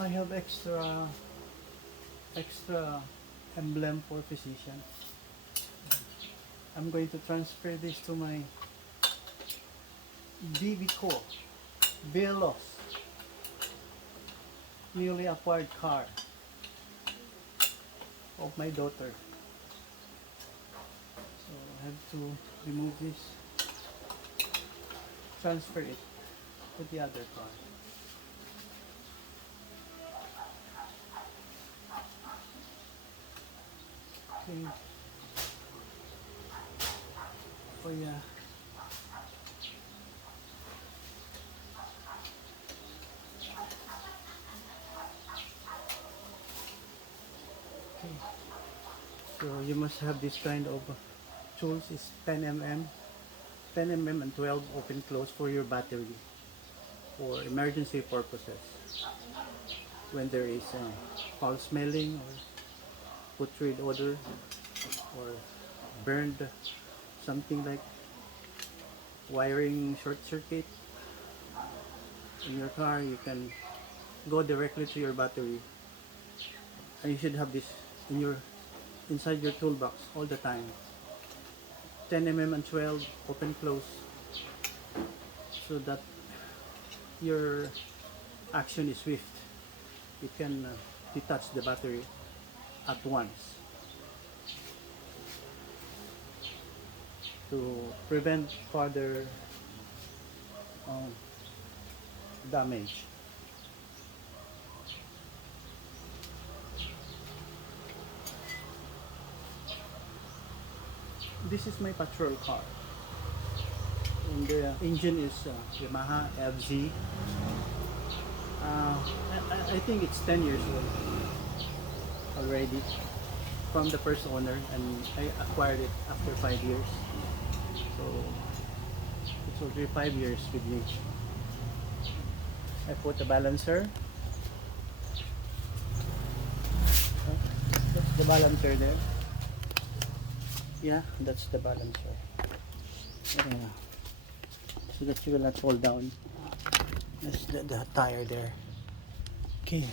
I have extra emblem for physician. I'm going to transfer this to my BB Velos newly acquired car of my daughter. So I have to remove this, transfer it to the other car. Okay. Oh yeah. Okay. So you must have this kind of tools. Is 10mm and 12 open close for your battery for emergency purposes. When there is foul smelling or putrid odor or burned something like wiring short circuit in your car, you can go directly to your battery, and you should have this inside your toolbox all the time. 10mm and 12 open close, so that your action is swift. You can detach the battery at once to prevent further damage. This is my patrol car, and the engine is Yamaha LZ. I think it's 10 years old already from the first owner, and I acquired it after 5 years. So it's already 5 years with me. I put the balancer. That's the balancer there. Yeah, that's the balancer. Yeah. So that you will not fall down. That's the tire there. Okay.